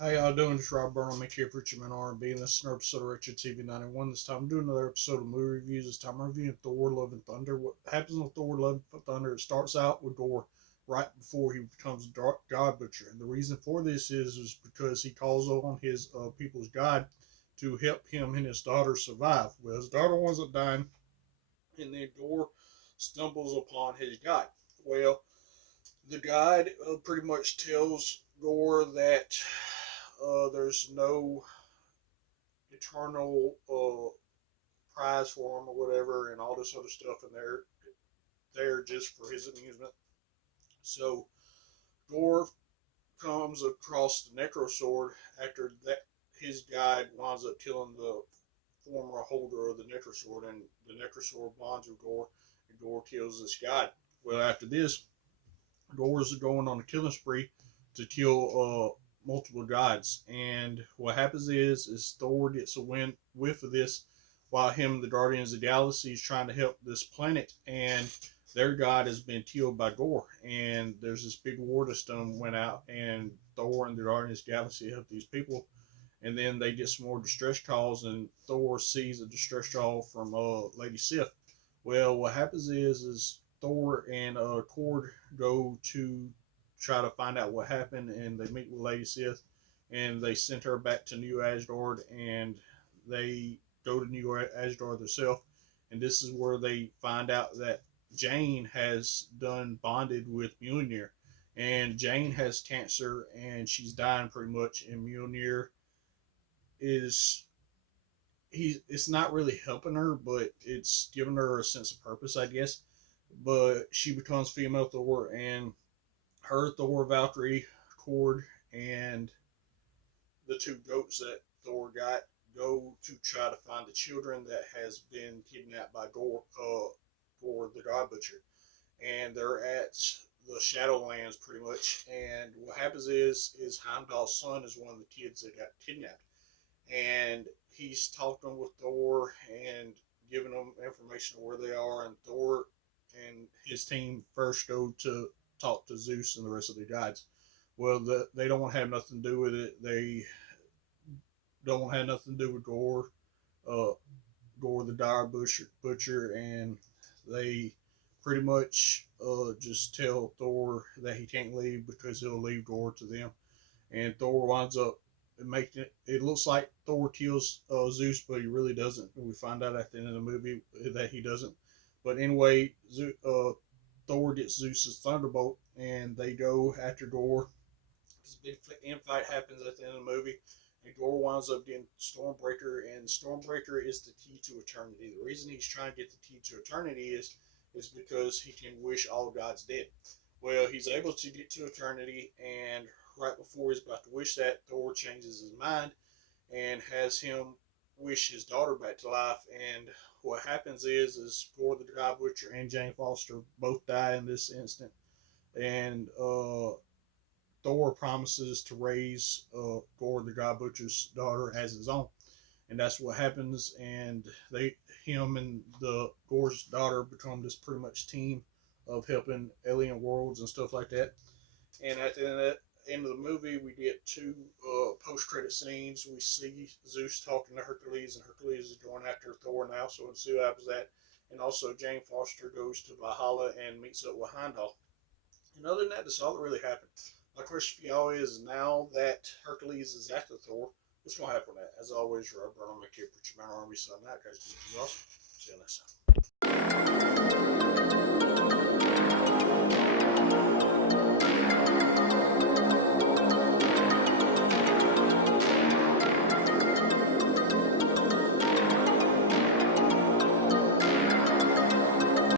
How y'all doing? It's Rob Burnham, here, Preacher Man R&B, and this is another episode of Retro TV 91. This time I'm doing another episode of movie reviews. This time I'm reviewing Thor, Love and Thunder. What happens with Thor, Love and Thunder, it starts out with Thor right before he becomes God Butcher. And the reason for this is because he calls on his people's God to help him and his daughter survive. Well, his daughter winds up dying, and then Thor stumbles upon his God. Well, the God pretty much tells Thor that there's no eternal prize for him or whatever, and all this other stuff, and they're there just for his amusement. So Thor comes across the Necro Sword after that his guide winds up killing the former holder of the Necro Sword, and the Necro Sword bonds with Thor, and Thor kills this guy. Well, after this, Thor is going on a killing spree to kill multiple gods, and what happens is Thor gets a whiff of this while him and the Guardians of the Galaxy is trying to help this planet, and their god has been killed by Thor, and there's this big war that's went out, and Thor and the Guardians of the Galaxy help these people, and then they get some more distress calls, and Thor sees a distress call from Lady Sif. Well, what happens is Thor and Cord go to try to find out what happened, and they meet with Lady Sif, and they send her back to New Asgard, and they go to New Asgard themselves, and this is where they find out that Jane has done bonded with Mjolnir, and Jane has cancer, and she's dying pretty much, and Mjolnir is it's not really helping her, but it's giving her a sense of purpose, I guess. But she becomes female Thor, and her, Thor, Valkyrie, Cord, and the two goats that Thor got go to try to find the children that has been kidnapped by Thor, the God Butcher, and they're at the Shadowlands pretty much. And what happens is Heimdall's son is one of the kids that got kidnapped, and he's talking with Thor and giving them information of where they are, and Thor and his team first go to talk to Zeus and the rest of the gods. Well, they don't want to have nothing to do with it. They don't want to have nothing to do with Gore, Gore the Dire Butcher, and they pretty much just tell Thor that he can't leave because he'll leave Gore to them. And Thor winds up making it looks like Thor kills Zeus, but he really doesn't. And we find out at the end of the movie that he doesn't. But anyway, Thor gets Zeus's thunderbolt, and they go after Gore. This big infight happens at the end of the movie, and Gore winds up getting Stormbreaker, and Stormbreaker is the key to eternity. The reason he's trying to get the key to eternity is because he can wish all gods dead. Well, he's able to get to eternity, and right before he's about to wish that, Thor changes his mind and has him wish his daughter back to life. And what happens is Thor the God Butcher and Jane Foster both die in this instant, and Thor promises to raise Thor the God Butcher's daughter as his own, and that's what happens. And him and the Gore's daughter become this pretty much team of helping alien worlds and stuff like that. And at the end of the movie, we get two post-credit scenes. We see Zeus talking to Hercules, and Hercules is going after Thor now, so we'll see what happens to that. And also, Jane Foster goes to Valhalla and meets up with Heimdall. And other than that, that's all that really happened. My question for y'all is, now that Hercules is after Thor, what's going to happen with that? As always, Rob Burnham, here, Preacher Man R&B, signing out, guys. This is awesome. See you next time.